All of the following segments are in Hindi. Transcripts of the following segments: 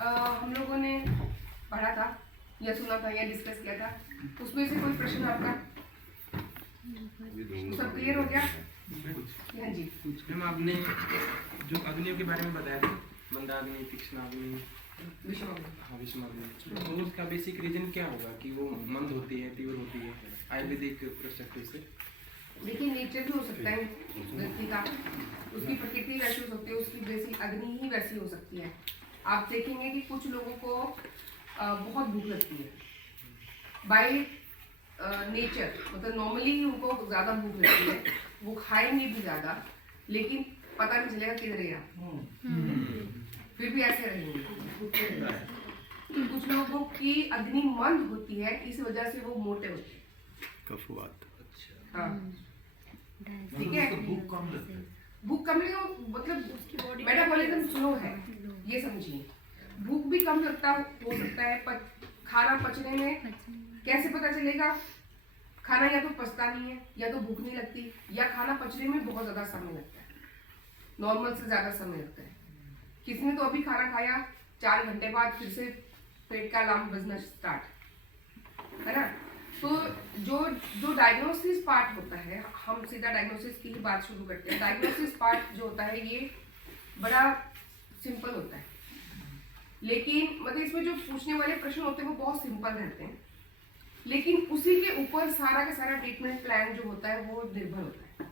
हम लोगों ने पढ़ा था या सुना था या डिस्कस किया था, उसमें से कोई प्रश्न आपका सब क्लियर हो गया? हाँ जी। मैम आपने जो अग्नियों के बारे में बताया था, मंदाग्नि, तीक्ष्णाग्नि, विषमाग्नि, तो उसका बेसिक रीजन क्या होगा कि वो मंद होती है, तीव्र होती है आयुर्वेदिक पर्सपेक्टिव से? देखिए, नेचर भी हो सकता है व्यक्ति का, उसकी प्रकृति वैसी हो सकती है, उसकी बेसिक अग्नि ही वैसी हो सकती है। आप देखेंगे कि कुछ लोगों को बहुत भूख लगती है बाय नेचर, मतलब नॉर्मली ही उनको ज़्यादा भूख लगती है, वो खाएंगे भी ज़्यादा, लेकिन पता नहीं चलेगा किधर गया, फिर भी ऐसे रहेंगे। कुछ लोगों की अग्नि मंद होती है, इस वजह से वो मोटे होते हैं। कफवात। हाँ, ठीक है। भूख कम लगेगा, मतलब मेटाबॉलिज्म स्लो है, ये समझिए। भूख भी कम लगता हो सकता है, खाना पचने में कैसे पता चलेगा? खाना या तो पचता नहीं है, या तो भूख नहीं लगती, या खाना पचने में बहुत ज्यादा समय लगता है, नॉर्मल से ज्यादा समय लगता है। किसी ने तो अभी खाना खाया, 4 घंटे बाद फिर से पेट का अलार्म बजना स्टार्ट, है ना? तो जो डायग्नोसिस पार्ट होता है, हम सीधा डायग्नोसिस की ही बात शुरू करते हैं। डायग्नोसिस पार्ट जो होता है ये बड़ा सिंपल होता है, लेकिन मतलब इसमें जो पूछने वाले प्रश्न होते हैं वो बहुत सिंपल रहते हैं, लेकिन उसी के ऊपर सारा का सारा ट्रीटमेंट प्लान जो होता है वो निर्भर होता है।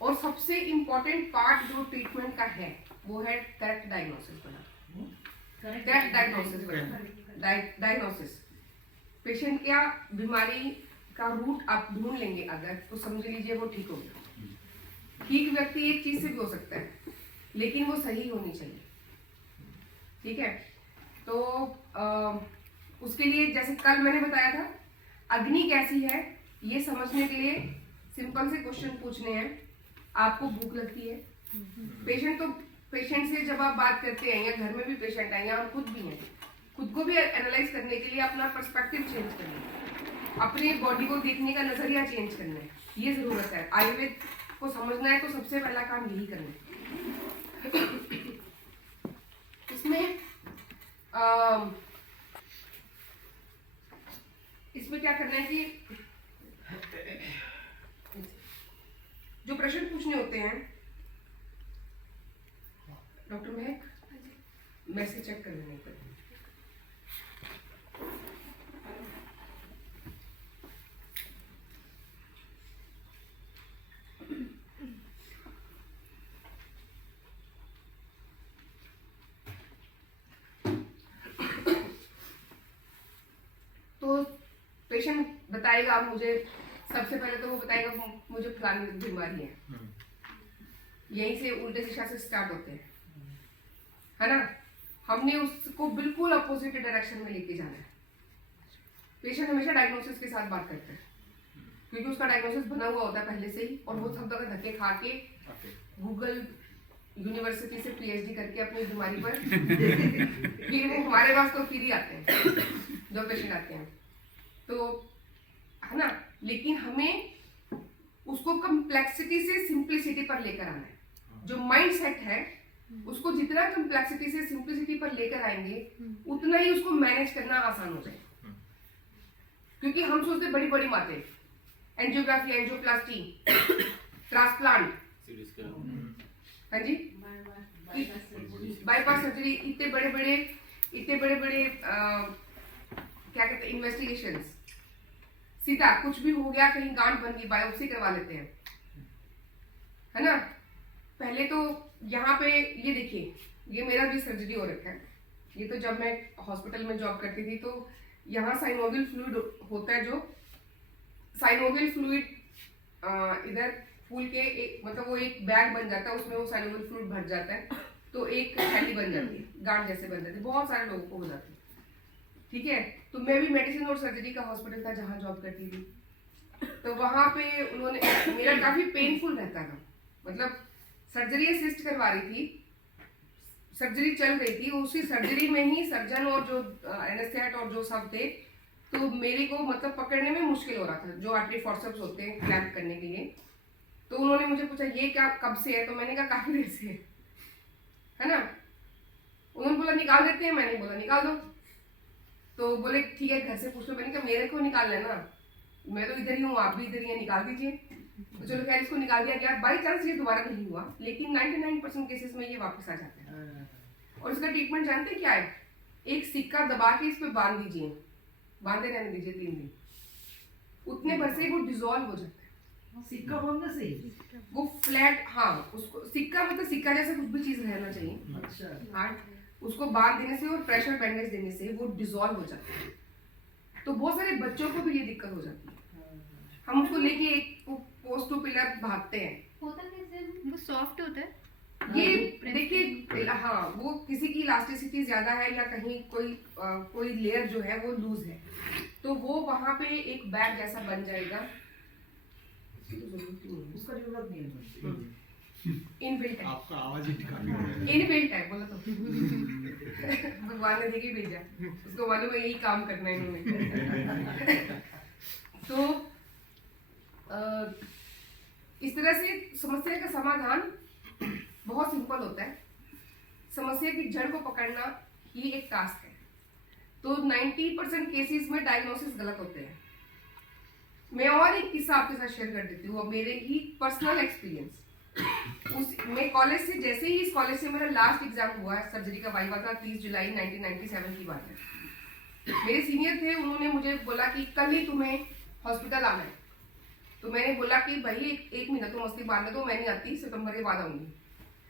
और सबसे इम्पोर्टेंट पार्ट जो ट्रीटमेंट का है वो है करेक्ट डायग्नोसिस बनाना। करेक्ट डायग्नोसिस बनाना, डायग्नोसिस पेशेंट क्या बीमारी का रूट आप ढूंढ लेंगे अगर, तो समझ लीजिए वो ठीक हो गया। ठीक व्यक्ति एक चीज से भी हो सकता है, लेकिन वो सही होनी चाहिए, ठीक है? तो उसके लिए जैसे कल मैंने बताया था, अग्नि कैसी है ये समझने के लिए सिंपल से क्वेश्चन पूछने हैं। आपको भूख लगती है, पेशेंट से जब आप बात करते हैं, या घर में भी पेशेंट है, या हम खुद भी हैं, खुद को भी एनालाइज करने के लिए अपना पर्सपेक्टिव चेंज करना है, अपने बॉडी को देखने का नजरिया चेंज करना है, ये जरूरत है। आयुर्वेद को समझना है तो सबसे पहला काम यही करना है। इसमें क्या करना है कि जो प्रश्न पूछने होते हैं, डॉक्टर महक मैसेज चेक कर लेने पर तो पेशेंट बताएगा मुझे, सबसे पहले तो वो बताएगा मुझे फलानी बीमारी है, यहीं से उल्टे दिशा से स्टार्ट होते हैं, है ना? हमने उसको बिल्कुल अपोजिट डायरेक्शन में लेके जाना है। पेशेंट हमेशा डायग्नोसिस के साथ बात करता है, क्योंकि उसका डायग्नोसिस बना हुआ होता है पहले से ही, और वो सब जगह धक्के खा के गूगल यूनिवर्सिटी से पीएचडी करके अपनी बीमारी पर फिर वो हमारे पास तो फिर ही आते हैं जो पेशेंट आते हैं, तो है ना? लेकिन हमें उसको कम्प्लेक्सिटी से सिंप्लिसिटी पर लेकर आना है। जो माइंड सेट है उसको जितना कम्प्लेक्सिटी से सिंप्लिसिटी पर लेकर आएंगे, उतना ही उसको मैनेज करना आसान हो जाएगा। क्योंकि हम सोचते बड़ी बड़ी बातें, एंजियोग्राफी, एंजियोप्लास्टी, ट्रांसप्लांट, हाँ जी, बाईपास सर्जरी, इतने बड़े बड़े क्या कहते हैं इन्वेस्टिगेशंस, सीधा कुछ भी हो गया, कहीं गांठ बन गई, बायोप्सी करवा लेते हैं, है ना? पहले तो यहाँ पे ये देखिए, ये मेरा भी सर्जरी हो रखा है। ये तो जब मैं हॉस्पिटल में जॉब करती थी तो यहाँ साइनोवियल फ्लूइड होता है, जो साइनोवियल फ्लूइड इधर फूल के मतलब वो एक बैग बन जाता है, उसमें वो साइनोवियल फ्लूइड भर जाता है, तो एक थैली बन जाती है, गांठ जैसे बन जाती है, बहुत सारे लोगों को हो जाती है, ठीक है? तो मैं भी मेडिसिन और सर्जरी का हॉस्पिटल था जहाँ जॉब करती थी, तो वहाँ पे उन्होंने, मेरा काफी पेनफुल रहता था, मतलब सर्जरी असिस्ट करवा रही थी, सर्जरी चल रही थी, उसी सर्जरी में ही सर्जन और जो एनेस्थेट और जो सब थे, तो मेरे को मतलब पकड़ने में मुश्किल हो रहा था, जो आर्टरी फोर्सेप्स होते हैं क्लैंप करने के लिए। तो उन्होंने मुझे पूछा ये क्या कब से है, तो मैंने कहा काफी देर से है ना? उन्होंने बोला निकाल देते हैं, मैंने बोला निकाल दो। तो बोले ठीक है घर से पूछ लो। मैंने कहा मेरे को निकालना है ना, मैं तो इधर ही हूँ, आप भी इधर ही हैं, निकाल दीजिए। तो चलो खैर इसको निकाल दिया गया। बाई चांस ये दोबारा नहीं हुआ, लेकिन 99% केसेस में ये वापस आ जाते हैं। और इसका ट्रीटमेंट जानते हैं क्या है? एक सिक्का दबा के इस पे बांध दीजिए, बांधे रहने दीजिए 3 दिन, उतने भर से वो डिजोल्व हो जाता है। सिक्का बांधने से ही? वो फ्लैट, हाँ उसको सिक्का मतलब सिक्का जैसा कुछ भी चीज रहना चाहिए। अच्छा। हाँ, उसको बांध देने से और प्रेशर बैंडेज देने से वो डिजोल्व हो जाता है। तो बहुत सारे बच्चों को भी ये दिक्कत हो जाती है। हम उसको लेके एक पोस्ट टू पिलर भागते हैं। होता कैसे? वो सॉफ्ट होता है। ये देखिए, हाँ वो किसी की इलास्टिसिटी ज्यादा है या कहीं कोई लेयर जो है वो लूज है, तो वो वहां पे एक बैग जैसा बन जाएगा। उसका जरूरत नहीं है। इनबिल्ट है, आपका आवाज ही काफी इनबिल्ट है बोला तो। भगवान ने देखी भेजा, उसको मालूम है यही काम करना है इन्होंने। तो इस तरह से समस्या का समाधान बहुत सिंपल होता है। समस्या की जड़ को पकड़ना ही एक टास्क है। तो 90% केसेस में डायग्नोसिस गलत होते हैं। मैं और एक किस्सा आपके साथ शेयर कर देती हूँ, मेरे ही पर्सनल एक्सपीरियंस। मैं कॉलेज से जैसे ही इस कॉलेज से मेरा लास्ट एग्जाम हुआ है, सर्जरी का वाइवा था, 30 जुलाई 1997 की बात है। मेरे सीनियर थे, उन्होंने मुझे बोला कि कल ही तुम्हें हॉस्पिटल आना है। तो मैंने बोला कि भाई एक महीना तो मस्ती बांध दो, मैं नहीं आती, सितंबर के बाद आऊंगी,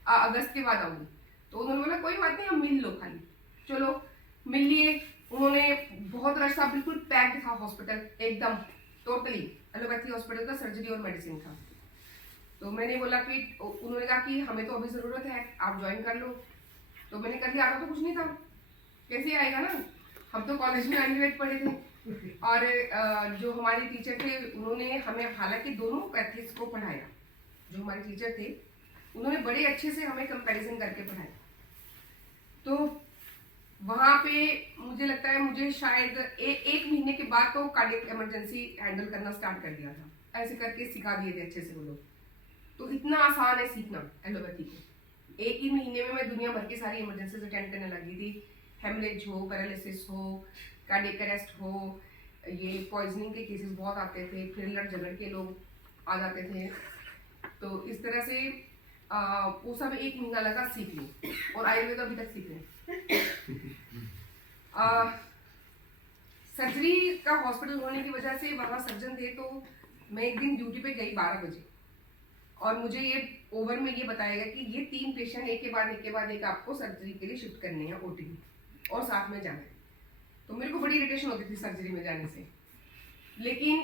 अगस्त के बाद आऊंगी। तो उन्होंने बोला कोई बात नहीं, हम मिल लो खाली। चलो मिल लिए। उन्होंने बहुत रश था, बिल्कुल पैक्ड था हॉस्पिटल, एकदम टोटली एलोपैथी हॉस्पिटल का, सर्जरी और मेडिसिन था। तो मैंने बोला कि उन्होंने कहा कि हमें तो अभी जरूरत है, आप ज्वाइन कर लो। तो मैंने कर लिया, आता तो कुछ नहीं था, कैसे आएगा ना, हम तो कॉलेज में अंडरग्रेड पढ़े थे। और जो हमारे टीचर थे उन्होंने हमें, हालांकि दोनों पैथिक्स को पढ़ाया, जो हमारे टीचर थे उन्होंने बड़े अच्छे से हमें कंपैरिजन करके पढ़ाया। तो वहाँ पे मुझे लगता है मुझे शायद एक महीने के बाद तो कार्डियक इमरजेंसी हैंडल करना स्टार्ट कर दिया था, ऐसे करके सिखा दिए थे अच्छे से वो लोग। तो इतना आसान है सीखना एलोपैथी को। एक ही महीने में मैं दुनिया भर की सारी इमरजेंसीज अटेंड करने लगी थी। हेमरेज हो, पैरालिसिस हो, कार्डियक अरेस्ट हो, ये पॉइजनिंग के केसेस बहुत आते थे, फिर लड़ झगड़ के लोग आ जाते थे। तो इस तरह से वो सब एक महीना लगा सीखने, और आयुर्वेद अभी तक सीख रहे। सर्जरी का हॉस्पिटल होने की वजह से वहाँ सर्जन थे, तो मैं एक दिन ड्यूटी पे गई 12 बजे, और मुझे ये ओवर में ये बताया गया कि ये 3 पेशेंट एक के बाद एक आपको सर्जरी के लिए शिफ्ट करने हैं ओटी में, और साथ में जाना है। तो मेरे को बड़ी इरिटेशन होती थी सर्जरी में जाने से, लेकिन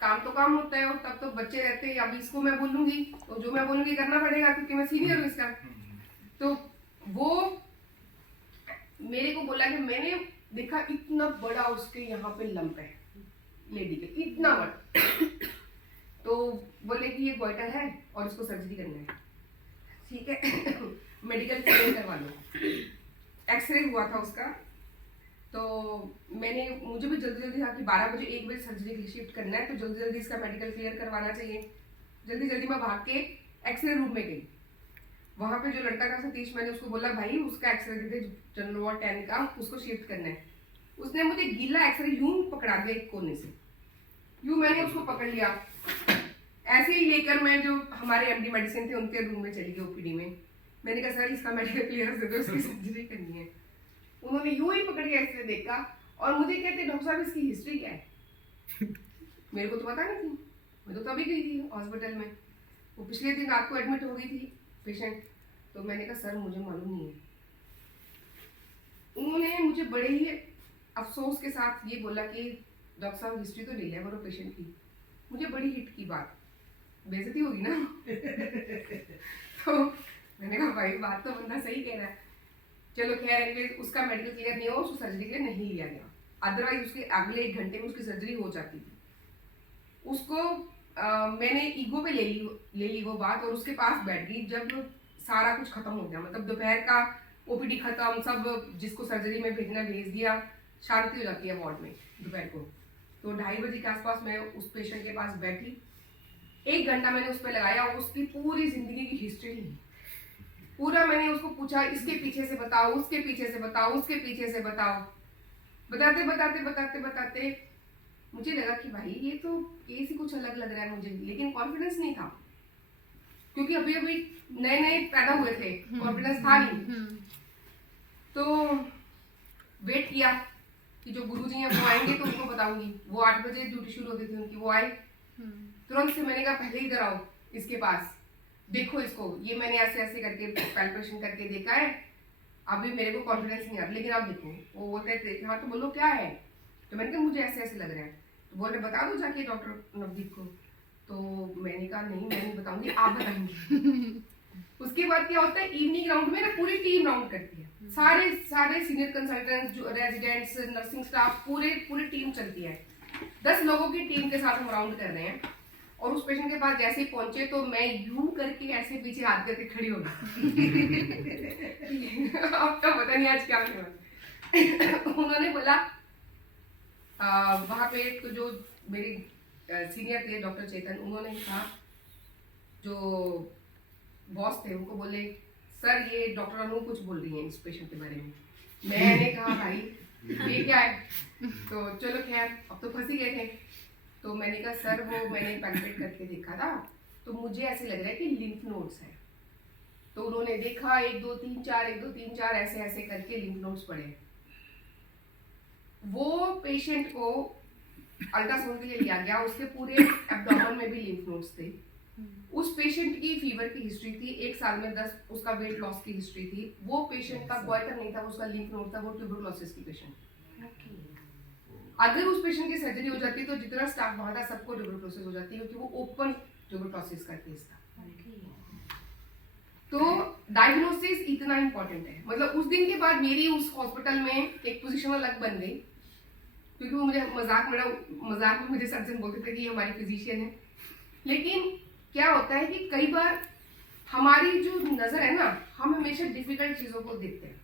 काम तो काम होता है, और तब तो बच्चे रहते हैं। अभी इसको मैं बोलूंगी तो जो मैं बोलूंगी करना पड़ेगा, क्योंकि मैं सीनियर हूँ इसका। तो वो मेरे को बोला कि मैंने देखा इतना बड़ा उसके यहाँ पे लंप है लेडी के, इतना बड़ा। तो बोले कि ये गोइटर है और इसको सर्जरी करना है, ठीक है। मेडिकल क्लियर करवा लो। एक्सरे हुआ था उसका, तो मुझे भी जल्दी था कि 12 बजे 1 बजे सर्जरी के लिए शिफ्ट करना है, तो जल्दी इसका मेडिकल क्लियर करवाना चाहिए। जल्दी मैं भाग के एक्सरे रूम में गई। वहाँ पे जो लड़का था सतीश, मैंने उसको बोला भाई उसका एक्सरे दे दे, जनरल वार्ड 10 का, उसको शिफ्ट करना है। उसने मुझे गीला एक्सरे यूं पकड़ा दिया एक कोने से, यूं मैंने उसको पकड़ लिया, ऐसे ही लेकर मैं जो हमारे एमडी मेडिसिन थे उनके रूम में चली गई ओपीडी में। मैंने कहा सर इसका मेडिकल क्लियरेंस दे दो, इसकी सर्जरी करनी है। उन्होंने यूं ही पकड़ लिया एक्सरे देखा, और मुझे कहते डॉक्टर साहब इसकी हिस्ट्री क्या है। मेरे को तो पता नहीं थी, मैं तो तभी गई थी हॉस्पिटल में, वो पिछले दिन रात को एडमिट हो गई थी पेशेंट। तो मैंने कहा सर मुझे मालूम नहीं है। उन्होंने मुझे बड़े ही अफसोस के साथ ये बोला कि डॉक्टर साहब हिस्ट्री तो ले लिया करो पेशेंट की। मुझे बड़ी हिट की बात, बेइज्जती होगी ना। तो मैंने कहा भाई बात तो बंदा सही कह रहा है। चलो खैर एनीवेज उसका मेडिकल क्लियर नहीं हुआ, उसको सर्जरी के लिए नहीं लिया गया, अदरवाइज उसके अगले 1 घंटे में उसकी सर्जरी हो जाती थी। उसको मैंने ईगो पे ले ली वो बात, और उसके पास बैठ गई जब सारा कुछ खत्म हो गया। मतलब दोपहर का ओपीडी खत्म, सब जिसको सर्जरी में भेजना भेज दिया, शांति हो जाती है वार्ड में दोपहर को। तो 2:30 बजे के आसपास मैं उस पेशेंट के पास बैठी, 1 घंटा मैंने उस पर लगाया, और उसकी पूरी जिंदगी की हिस्ट्री ली, पूरा मैंने उसको पूछा, इसके पीछे से बताओ, उसके पीछे से बताओ, उसके पीछे से बताओ, बताते बताते बताते बताते मुझे लगा कि भाई ये तो केस ही कुछ अलग लग रहा है मुझे, लेकिन कॉन्फिडेंस नहीं था क्योंकि अभी अभी नए नए पैदा हुए थे, कॉन्फिडेंस था नहीं। तो वेट किया कि जो गुरुजी हैं वो आएंगे तो उनको बताऊंगी। वो 8 बजे ड्यूटी शुरू होती थी उनकी, वो आए तुरंत से। मैंने कहा पहले इधर आओ इसके पास, देखो इसको, ये मैंने ऐसे ऐसे करके पैल्पेशन करके देखा है, अभी मेरे को कॉन्फिडेंस नहीं आ रहा, लेकिन आप देखो। वो बोलते थे हाँ तो बोलो क्या है, तो मैंने कहा मुझे ऐसे ऐसे लग रहा है। तो बोल रहे बता दो जाके डॉक्टर नवदीप को। तो मैंने कहा नहीं मैं नहीं बताऊंगी, आप बताएंगे। उसके बाद क्या होता है, इवनिंग राउंड में ना पूरी टीम राउंड करती है, सारे सीनियर कंसल्टेंट्स, जो रेजिडेंट्स, नर्सिंग स्टाफ, पूरी टीम चलती है। 10 लोगों की टीम के साथ हम राउंड कर रहे हैं। और उस पेशेंट के पास जैसे ही पहुंचे तो मैं यूं करके ऐसे पीछे हाथ करके खड़ी हो गई। अब तो पता नहीं आज क्या हुआ। उन्होंने बोला वहां पे तो जो मेरी सीनियर थे डॉक्टर चेतन, उन्होंने कहा, जो बॉस थे उनको बोले सर ये डॉक्टर अनु कुछ बोल रही हैं इस पेशेंट के बारे में। मैंने कहा भाई ये क्या है, तो चलो खैर अब तो फंस ही गए थे। तो मैंने कहा सर वो मैंने पैल्पेट करके देखा था तो मुझे ऐसे लग रहा है कि लिम्फ नोड्स है। तो उन्होंने देखा 1 2 3 4 1 2 3 4 ऐसे ऐसे करके लिम्फ नोड्स पड़े। वो पेशेंट को अल्ट्रासाउंड के लिए लिया गया, उसके पूरे एब्डोमेन में भी लिम्फ नोड्स थे। उस पेशेंट की फीवर की हिस्ट्री थी, 1 साल में 10 उसका वेट लॉस की हिस्ट्री थी। वो पेशेंट का गॉइटर नहीं था, उसका लिम्फ नोड था, वो ट्यूबरकुलोसिस की पेशेंट। अगर उस पेशेंट की सर्जरी हो जाती तो जितना स्टाफ वहां था सबको ट्यूबरकुलोसिस हो जाती, क्योंकि वो ओपन ट्यूबरकुलोसिस का केस था। तो डायग्नोसिस इतना इंपॉर्टेंट है। मतलब उस दिन के बाद मेरी उस हॉस्पिटल में एक पोजीशन अलग बन गई, क्योंकि वो मुझे मजाक में मुझे सर्जन बोलते थे कि ये हमारी फिजिशियन है। लेकिन क्या होता है कि कई बार हमारी जो नजर है ना, हम हमेशा डिफिकल्ट चीजों को देखते हैं,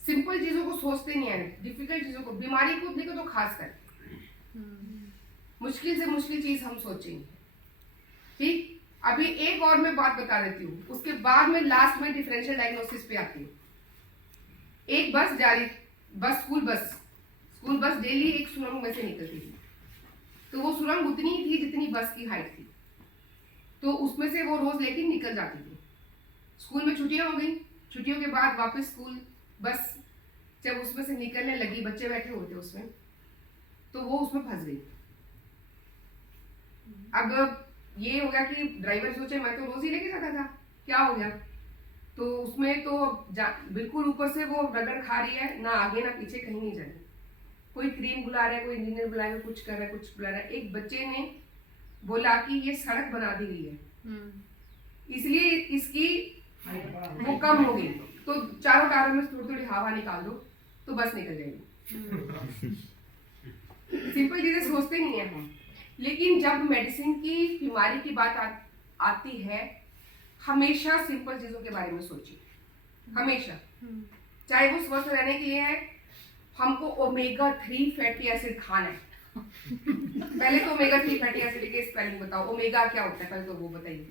सिंपल चीजों को सोचते नहीं है। डिफिकल्ट चीजों को, बीमारी को देखो तो खास कर मुश्किल से मुश्किल चीज हम सोचेंगे। ठीक, अभी एक और मैं बात बता देती हूँ, उसके बाद में लास्ट में डिफरेंशियल डायग्नोसिस पे आती हूँ। एक बस जा रही, स्कूल बस डेली एक सुरंग में से निकलती थी। तो वो सुरंग उतनी ही थी जितनी बस की हाइट थी, तो उसमें से वो रोज लेके निकल जाती थी। स्कूल में छुट्टियां हो गई, छुट्टियों के बाद वापस स्कूल बस जब उसमें से निकलने लगी, बच्चे बैठे होते उसमें, तो वो उसमें फंस गई। अब ये हो गया कि ड्राइवर सोचे मैं तो रोज ही लेके जाता था, क्या हो गया। तो उसमें तो बिल्कुल ऊपर से वो रगड़ खा रही है, ना आगे ना पीछे, कहीं नहीं जा रही। कोई क्रीम बुला रहा है, कोई इंजीनियर बुला रहा है, कुछ कर रहा है, कुछ बुला रहा है। एक बच्चे ने बोला कि ये सड़क बना दी गई है इसलिए इसकी वो कम हो गई, तो चारों टायरों में थोड़ी थोड़ी हवा निकाल दो तो बस निकल जाएगी। सिंपल चीजें सोचते नहीं है हम, लेकिन जब मेडिसिन की बीमारी की बात आती है, हमेशा सिंपल चीजों के बारे में सोचिए, हमेशा। चाहे वो स्वस्थ रहने के लिए है, हमको ओमेगा 3 फैटी एसिड खाना है। पहले तो ओमेगा 3 फैटी एसिड के स्पेलिंग बताओ, ओमेगा क्या होता है पहले तो वो बताइए,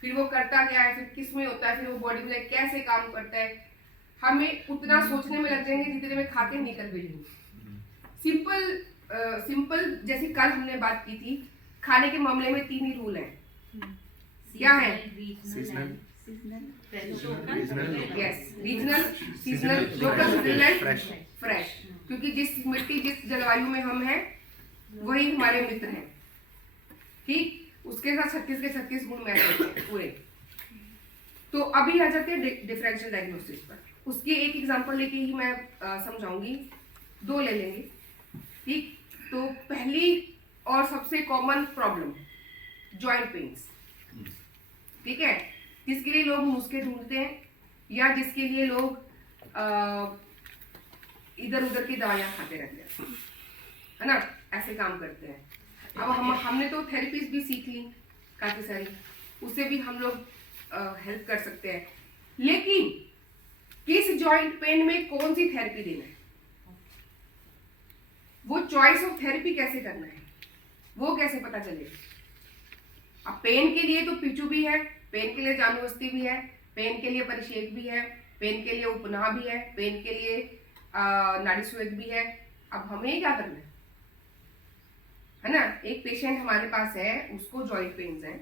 फिर वो करता क्या है, फिर किस में होता है, फिर वो बॉडी में कैसे काम करता है। हमें उतना सोचने में लग जाएंगे जितने में खा के निकल भी जाएंगे। सिंपल जैसे कल हमने बात की थी, खाने के मामले में 3 ही रूल हैं। क्या है? Regional, seasonal, local, fresh. क्योंकि जिस मिट्टी जिस जलवायु में हम हैं वही हमारे मित्र हैं। ठीक, उसके साथ 36 के 36 गुण मैच होते हैं पूरे। तो अभी आ जाते हैं डिफरेंशियल डायग्नोसिस पर। उसके एक एग्जांपल लेके ही मैं समझाऊंगी, 2 ले लेंगे। ठीक, तो पहली और सबसे कॉमन प्रॉब्लम जॉइंट पेन्स। ठीक है, जिसके लिए लोग नुस्खे ढूंढते हैं या जिसके लिए लोग इधर उधर की दवाइयां खाते रहते हैं, है ना, ऐसे काम करते हैं। अब हमने तो थेरेपीज भी सीख ली काफी सारी, उससे भी हम लोग हेल्प कर सकते हैं। लेकिन किस जॉइंट पेन में कौन सी थेरेपी देना है, वो चॉइस ऑफ थेरेपी कैसे करना है, वो कैसे पता चलेगा। अब पेन के लिए तो पिचू भी है, पेन के लिए जामुवस्ती भी है, पेन के लिए परिक्षेप भी है, पेन के लिए उपनाह भी है, पेन के लिए नाड़ी सुवेग भी है। अब हमें क्या करना है ना? एक पेशेंट हमारे पास है, उसको जॉइंट पेन्स है,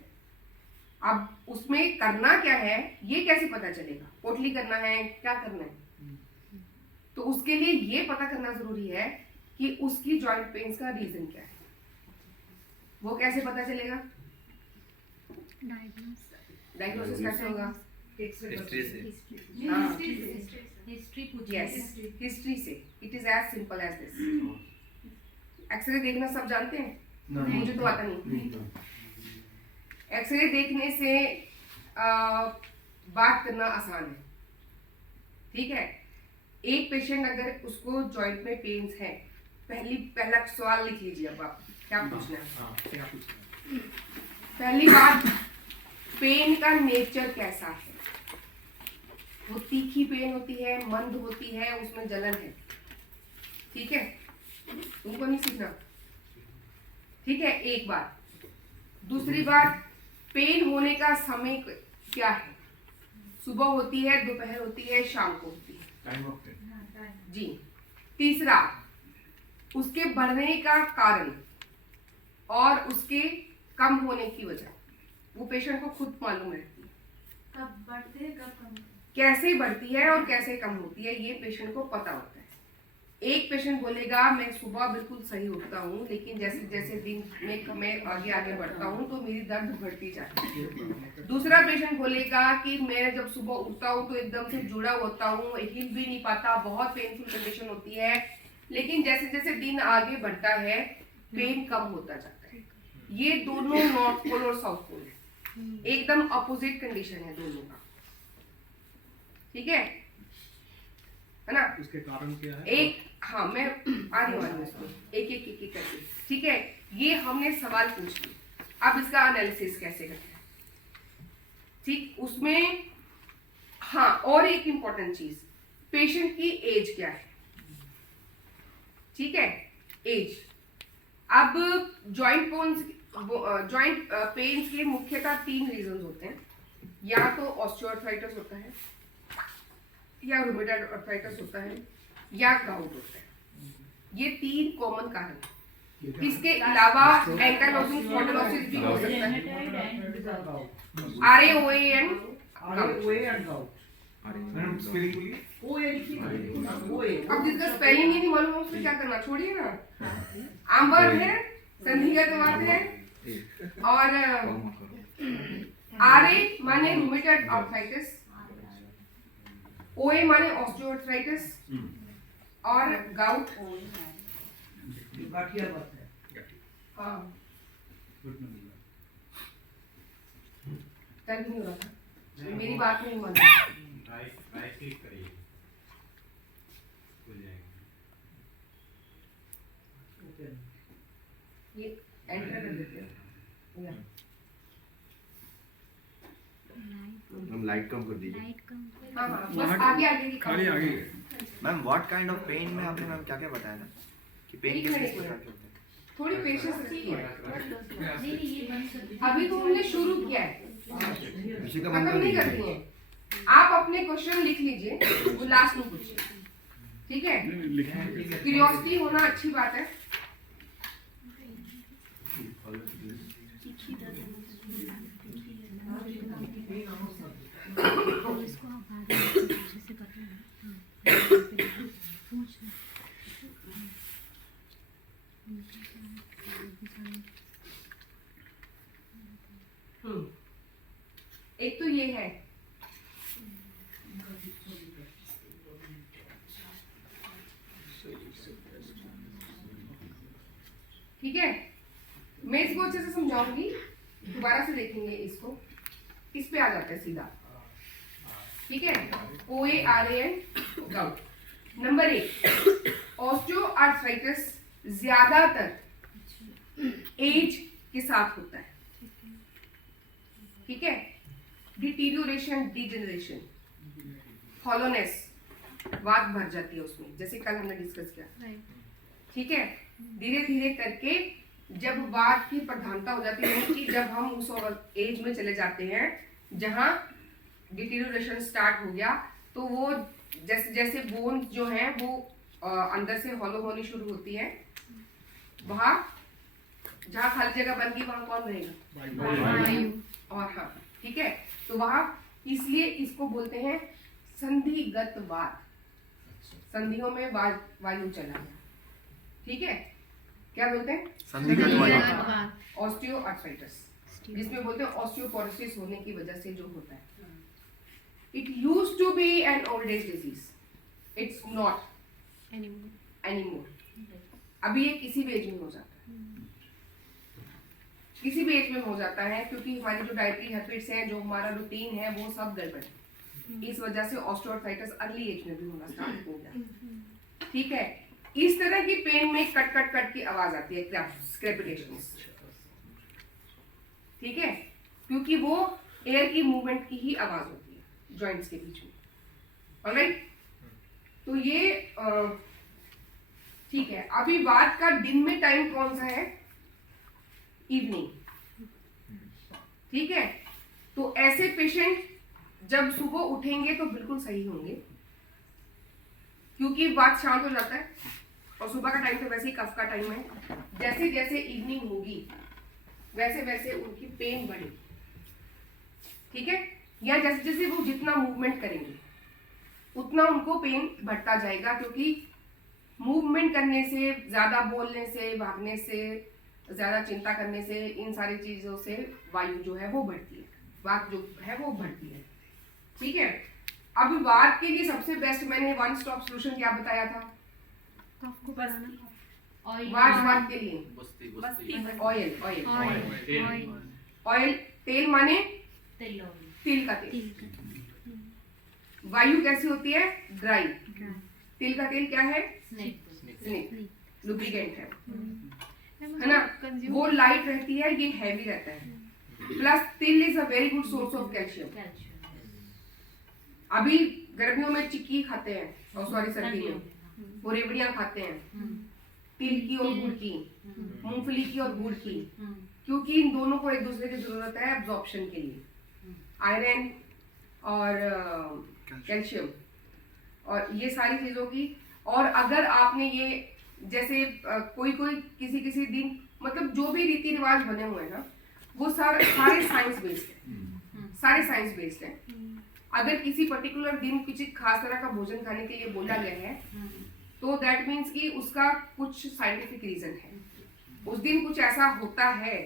अब उसमें करना क्या है ये कैसे पता चलेगा? पोटली करना है, क्या करना है? तो उसके लिए ये पता करना जरूरी है कि उसकी जॉइंट पेन्स का रीजन क्या है। वो कैसे पता चलेगा? डायग्नोसिस कैसे होगा? हिस्ट्री से। हिस्ट्री यस, हिस्ट्री से। It is as simple as this. X ray देखना सब जानते हैं? मुझे तो आता नहीं। एक्सरे देखने से बात करना आसान है, ठीक है। एक पेशेंट अगर उसको जॉइंट में पेन्स है, पहला सवाल लिख लीजिए। अब आप क्या पूछना है? पहली बात, पेन का नेचर कैसा है? वो तीखी पेन होती है, मंद होती है, उसमें जलन है, ठीक है। तुमको नहीं सीखना, ठीक है। एक बात। दूसरी बात, पेन होने का समय क्या है? सुबह होती है, दोपहर होती है, शाम को होती है? टाइम ऑफ पेन जी। तीसरा, उसके बढ़ने का कारण और उसके कम होने की वजह वो पेशेंट को खुद मालूम रहती है। कब बढ़ते हैं, कब कम? कैसे बढ़ती है और कैसे कम होती है ये पेशेंट को पता होता है। एक पेशेंट बोलेगा मैं सुबह बिल्कुल सही उठता हूँ, लेकिन जैसे जैसे दिन में मैं आगे आगे बढ़ता हूँ तो मेरी दर्द बढ़ती जाती है। दूसरा पेशेंट बोलेगा कि मैं जब सुबह उठता हूँ तो एकदम से जुड़ा होता हूँ, हिल भी नहीं पाता, बहुत पेनफुल कंडीशन होती है, लेकिन जैसे जैसे दिन आगे बढ़ता है पेन कम होता जाता है। ये दोनों नॉर्थ पोल और साउथ पोल है, एकदम अपोजिट कंडीशन है दोनों का, ठीक है ना। उसके कारण क्या है? एक, हाँ मैं आ रही हूँ इसमें एक एक एक करके, ठीक है। ये हमने सवाल पूछ लिए, अब इसका एनालिसिस कैसे करते हैं, ठीक। उसमें हाँ, और एक इंपॉर्टेंट चीज, पेशेंट की एज क्या है, ठीक है, एज। अब जॉइंट पेन्स के मुख्यतः 3 रीजन होते हैं। या तो ऑस्टियोआर्थराइटिस होता है, या रूमेटॉइड आर्थराइटिस होता है, या गाउट होता है। ये 3 कॉमन कारण हैं। इसके अलावा एंकाइलोसिस स्पॉन्डिलोसिस भी हो सकता है। RAOAN अब जिसका स्पेलिंग ही नहीं मालूम है उसमें क्या करना, छोड़िए ना। आंबर है, संधिगत वात है, और RA माने रूमेटॉइड आर्थराइटिस, OA माने ऑस्टियोआर्थराइटिस, और गाउट गाठियाबाद है। हाँ तब नहीं हो रहा था, मेरी बात नहीं मान रहा। राइट क्लिक करिए, हो जाएगा। ये एंटर कर देते हैं। मैम लाइट कम कर दीजिए। लाइट कम। हाँ हाँ, बस आगे आगे की खाली आगे। Ma'am what kind of pain में आपने मैम क्या क्या बताया था कि पेन एक किस मिनट, प्रकार के होते हैं? थोड़ी पेशेंस रखिए। नहीं ये बंद कर दो। अभी तो हमने शुरू किया है, इसी का खत्म मतलब नहीं कर दिए। आप अपने क्वेश्चन लिख लीजिए, वो लास्ट में पूछिए, ठीक है। क्यूरियोसिटी होना अच्छी बात है। इसको आप बाद में अच्छे से पता है। हाँ, पूछना। एक तो ये है, ठीक है। मैं इसको अच्छे से समझाऊंगी, दोबारा से देखेंगे इसको। इस पे आ जाता है सीधा, ठीक है। OARAN gout. नंबर 1, ऑस्टियोआर्थराइटिस ज्यादातर एज के साथ होता है, ठीक है। डिटीरियोरेशन, डिजेनरेशन, हॉलोनेस, वात भर जाती है उसमें, जैसे कल हमने डिस्कस किया, ठीक है। धीरे धीरे करके जब वात की प्रधानता हो जाती है कि जब हम उस एज में चले जाते हैं जहां डिटीरियोरेशन स्टार्ट हो गया तो वो जैसे जैसे बोन्स जो हैं वो अंदर से हॉलो होनी शुरू होती है, वहां जहाँ खाली जगह बन गई वहां कौन रहेगा? वायु। और हाँ ठीक है, तो वहां इसलिए इसको बोलते हैं संधिगत वात, संधियों में वायु चला गया। ठीक है, क्या बोलते हैं? संधिगत वायु। ऑस्टियोआर्थराइटिस, जिसमें बोलते हैं ऑस्टियोपोरोसिस होने की वजह से जो होता है। It used to be an old age disease, it's not anymore. अभी ये किसी भी एज में हो जाता है, किसी भी एज में हो जाता है, क्योंकि हमारी जो डाइटरी हैबिट्स हैं, जो हमारा रूटीन है, वो सब गड़बड़ है। इस वजह से ऑस्टियोआर्थराइटिस अर्ली एज में भी होना स्टार्ट हो गया। ठीक है, इस तरह की पेन में कट कट कट की आवाज आती है, क्रेपिटेशंस। ठीक है, क्योंकि वो एयर की मूवमेंट की ही आवाज होती है जॉइंट्स के बीच में। ऑलराइट, तो ये ठीक है। अभी बात का दिन में टाइम कौन सा है? इवनिंग। ठीक है, तो ऐसे पेशेंट जब सुबह उठेंगे तो बिल्कुल सही होंगे, क्योंकि बात शांत हो जाता है और सुबह का टाइम तो वैसे ही कफ का टाइम है। जैसे जैसे इवनिंग होगी वैसे वैसे उनकी पेन बढ़ेगी। ठीक है, या जैसे जैसे वो जितना मूवमेंट करेंगे उतना उनको पेन बढ़ता जाएगा, क्योंकि मूवमेंट करने से, ज्यादा बोलने से, भागने से, ज्यादा चिंता करने से, इन सारी चीजों से वायु जो है वो बढ़ती है, वात जो है वो बढ़ती है। ठीक है, अब वात के लिए सबसे बेस्ट मैंने वन स्टॉप सॉल्यूशन क्या बताया था? कफ को बढ़ाना, वात के लिए ऑयल। ऑयल तेल माने तिल का तेल। वायु कैसी होती है? ड्राई। तिल का तेल क्या है? स्नेक, लुब्रिकेंट है ना? वो लाइट रहती है, ये हैवी रहता है। प्लस तिल is a very good source of calcium. अभी गर्मियों में चिक्की खाते हैं, और सॉरी सर्दी में वो रेवड़ियां खाते हैं, तिल की और गुड़ की, मूंगफली की और गुड़ की, क्योंकि इन दोनों को एक दूसरे की जरूरत है एब्जॉर्प्शन के लिए, आयरन और कैल्शियम और ये सारी चीजों की। और अगर आपने ये जैसे कोई किसी किसी दिन, मतलब जो भी रीति रिवाज बने हुए हैं ना, वो सारे साइंस बेस्ड है, सारे साइंस बेस्ड है। अगर किसी पर्टिकुलर दिन किसी खास तरह का भोजन खाने के लिए बोला गया है, तो दैट मीन्स कि उसका कुछ साइंटिफिक रीजन है। उस दिन कुछ ऐसा होता है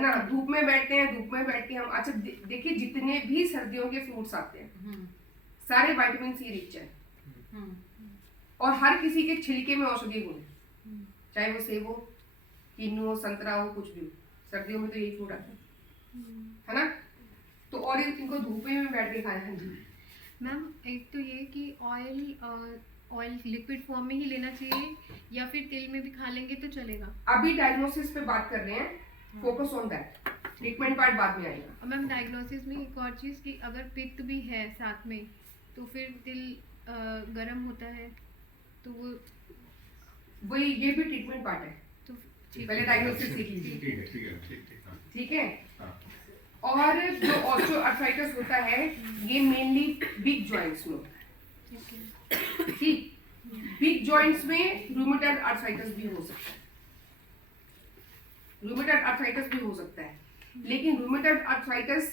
ना? धूप में बैठते हैं, धूप में बैठ के हम, अच्छा देखिए जितने भी सर्दियों के फ्रूट्स आते हैं सारे विटामिन सी रिच है, और हर किसी के छिलके में औषधि गुण है, चाहे वो सेब हो, किन्नू हो, संतरा हो, कुछ भी हो। सर्दियों में तो यही फ्रूट आता है ना? तो और इनको धूप में बैठ के खाना है। मैम एक तो ये कि ऑयल लिक्विड फॉर्म में ही लेना चाहिए या फिर तेल में भी खा लेंगे तो चलेगा? अभी डायग्नोसिस पे बात कर रहे हैं, focus on that, treatment part बाद में आएगा। और मैम डायग्नोसिस में एक और चीज़ कि अगर पित्त भी है साथ में तो फिर दिल गर्म होता है तो वो वही, ये भी ट्रीटमेंट पार्ट है, तो ठीक पहले है। डायग्नोसिस सीख लीजिए। ठीक ठीक है, और जो ऑस्टियोआर्थराइटिस होता है ये मेनली बिग जॉइंट्स में होता है। ठीक, बिग जॉइंट्स में रूमेटॉइड आर्थराइटिस भी हो सकता है, रूमेटॉइड आर्थराइटिस भी हो सकता है, लेकिन रूमेटॉइड आर्थराइटिस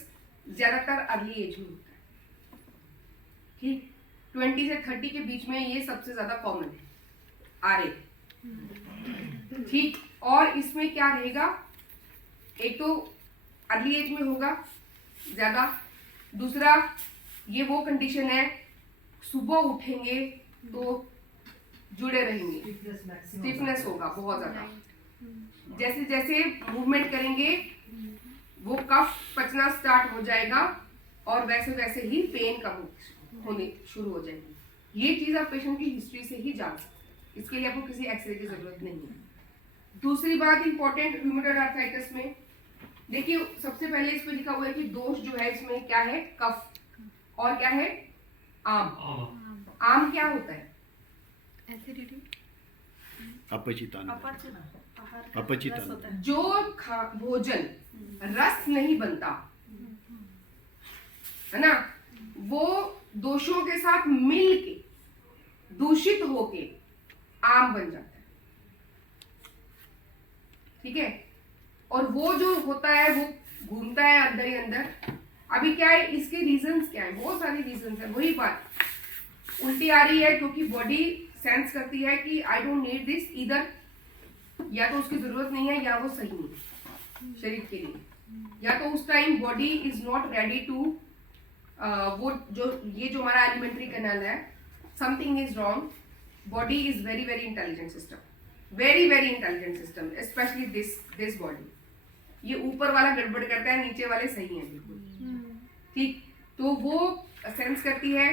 ज्यादातर अर्ली एज में होता है। ठीक, 20 से 30 के बीच में ये सबसे ज्यादा कॉमन है, आरए। ठीक, और इसमें क्या रहेगा? एक तो अर्ली एज में होगा ज्यादा, दूसरा ये वो कंडीशन है सुबह उठेंगे तो जुड़े रहेंगे, स्टिफनेस होगा बहुत ज्यादा, जैसे जैसे मूवमेंट करेंगे वो कफ पचना स्टार्ट हो जाएगा और वैसे वैसे ही पेन कम होने शुरू हो जाएगी। ये चीज आप पेशेंट की हिस्ट्री से ही जान सकते हैं, इसके लिए आपको किसी एक्सरे की जरूरत नहीं है। दूसरी बात इंपॉर्टेंट रूमेटॉइड आर्थराइटिस में, देखिए सबसे पहले इस पे लिखा हुआ है कि दोष जो है इसमें क्या है? कफ, और क्या है? आम। आम क्या होता है? एसिडिटी, अपचितान जो भोजन रस नहीं बनता, है ना, वो दोषों के साथ मिल के दूषित होके आम बन जाता है, ठीक है। और वो जो होता है वो घूमता है अंदर ही अंदर। अभी क्या है, इसके रीजंस क्या है, बहुत सारे रीजंस है। वही बात, उल्टी आ रही है क्योंकि बॉडी सेंस करती है कि आई डोंट नीड दिस इधर, या तो उसकी जरूरत नहीं है या वो सही नहीं है शरीर के लिए, या तो उस time body is not ready to वो जो ये जो हमारा एलिमेंट्री कैनाल है, something is wrong. Body is very very intelligent system, very very intelligent system, specially this body. ये ऊपर वाला गड़बड़ करता है, नीचे वाले सही हैं बिल्कुल, ठीक। तो वो सेंस करती है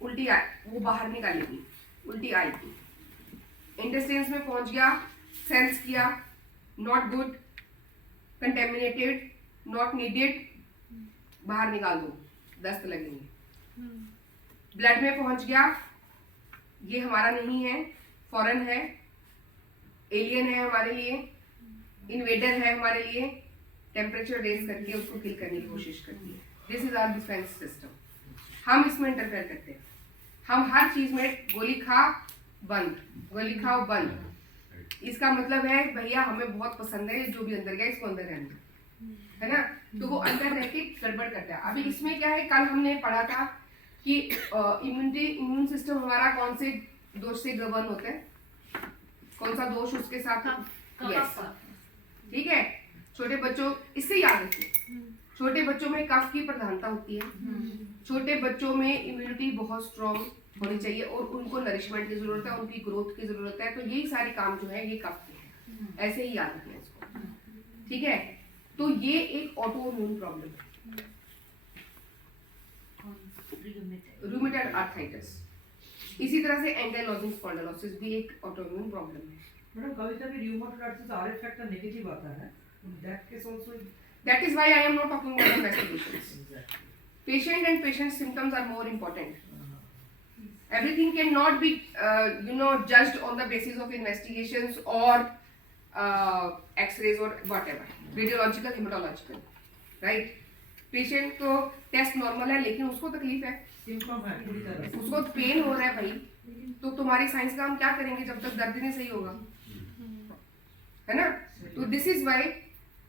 उल्टी वो बाहर निकालेगी, उल्टी आएगी, इंटेस्टाइन्स में पहुंच गया, सेंस किया, not good, contaminated, not needed, बाहर निकाल दो, दस्त लगेंगे। ब्लड में पहुंच गया, ये हमारा नहीं है, फॉरेन है, एलियन है हमारे लिए, इन्वेडर है हमारे लिए, टेम्परेचर रेज करके उसको किल करने की कोशिश करती है। This is our defence system. हम इसमें इंटरफेयर करते हैं, हम हर चीज में गोली खा बंद, गोली खाओ बंद। इसका मतलब है भैया हमें बहुत पसंद है, जो भी अंदर गया इसको अंदर रहना है ना, तो वो अंदर रह के गड़बड़ करता है। अभी इसमें क्या है, कल हमने पढ़ा था कि इम्यून सिस्टम हमारा कौन से दोष से गवर्न होता है, कौन सा दोष उसके साथ, यस, ठीक है। छोटे बच्चों, इससे याद रखिए, छोटे बच्चों में कफ की प्रधानता होती है, छोटे बच्चों में इम्यूनिटी बहुत स्ट्रॉन्ग होनी चाहिए और उनको नरिशमेंट की जरूरत है, उनकी ग्रोथ की जरूरत है। तो यही सारे काम जो है ये कफ के हैं, ऐसे ही याद रखना इसको, ठीक है। तो ये एक ऑटो इम्यून प्रॉब्लम है, रूमेटॉइड आर्थराइटिस। इसी तरह से एंकाइलोजिंग स्पॉन्डिलोसिस भी एक ऑटो इम्यून प्रॉब्लम है। मैडम कभी कभी rheumatoid arthritis R effect negative आता है, that case also, that is why I am not talking about investigations. Patient and patient symptoms are more important. Everything cannot be judged on the basis of investigations or x-rays or whatever, radiological, hematological, right? Patient तो टेस्ट नॉर्मल है लेकिन उसको तकलीफ है, सिम्पटम है पूरी तरह से, उसको पेन हो रहा है भाई, तो तुम्हारी साइंस का हम क्या करेंगे जब तक दर्द नहीं सही होगा, है ना। तो दिस इज वाई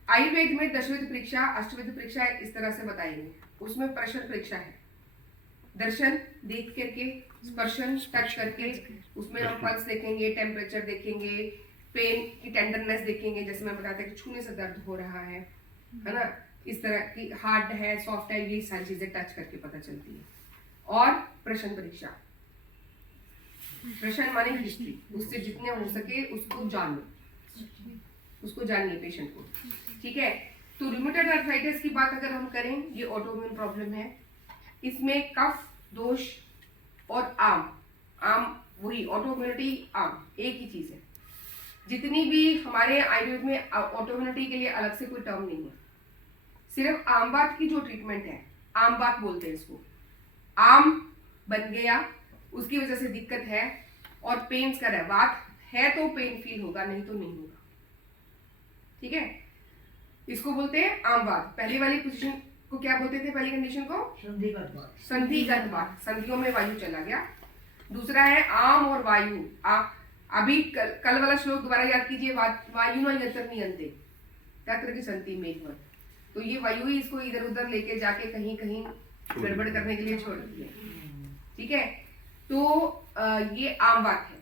आयुर्वेद में दशविध परीक्षा, अष्टविध परीक्षा इस तरह से बताएंगे। उसमें प्रश्न परीक्षा है, दर्शन देख करके, स्पर्शन टच करके, उसमें हम पल्स देखेंगे, टेम्परेचर देखेंगे, पेन की टेंडरनेस देखेंगे, जैसे मैं बताता कि छूने से दर्द हो रहा है ना, इस तरह की हार्ड है, सॉफ्ट है, ये सारी चीजें टच करके पता चलती है। और प्रश्न परीक्षा, प्रश्न माने हिस्ट्री, उससे जितने हो सके उसको जानो, उसको जानिए पेशेंट को, ठीक है। तो रूमेटॉइड आर्थराइटिस की बात अगर हम करें, ये ऑटोइम्यून प्रॉब्लम है। इसमें कफ दोष और आम वही ऑटोइम्यूनिटी, आम एक ही चीज है। जितनी भी हमारे आयुर्वेद में ऑटोइम्यूनिटी के लिए अलग से कोई टर्म नहीं है, सिर्फ आम बात की जो ट्रीटमेंट है, आम बात बोलते हैं इसको। आम बन गया, उसकी वजह से दिक्कत है और पेन्स कर रहा है, बात है तो पेन फील होगा, नहीं तो नहीं होगा, ठीक है। इसको बोलते हैं आम बात। पहली वाली पोजीशन को क्या बोलते थे, पहली कंडीशन को संधिगत बात, संधिगत बात, संधियों में वायु चला गया। दूसरा है आम और वायु। अभी कल वाला श्लोक दोबारा याद कीजिए, वायु न यंत्र नियंते तत्र की संति मेघवत। तो ये वायु ही इसको इधर उधर लेके जाके कहीं कहीं गड़बड़ करने के लिए छोड़ दी है, ठीक है। तो ये आम बात है,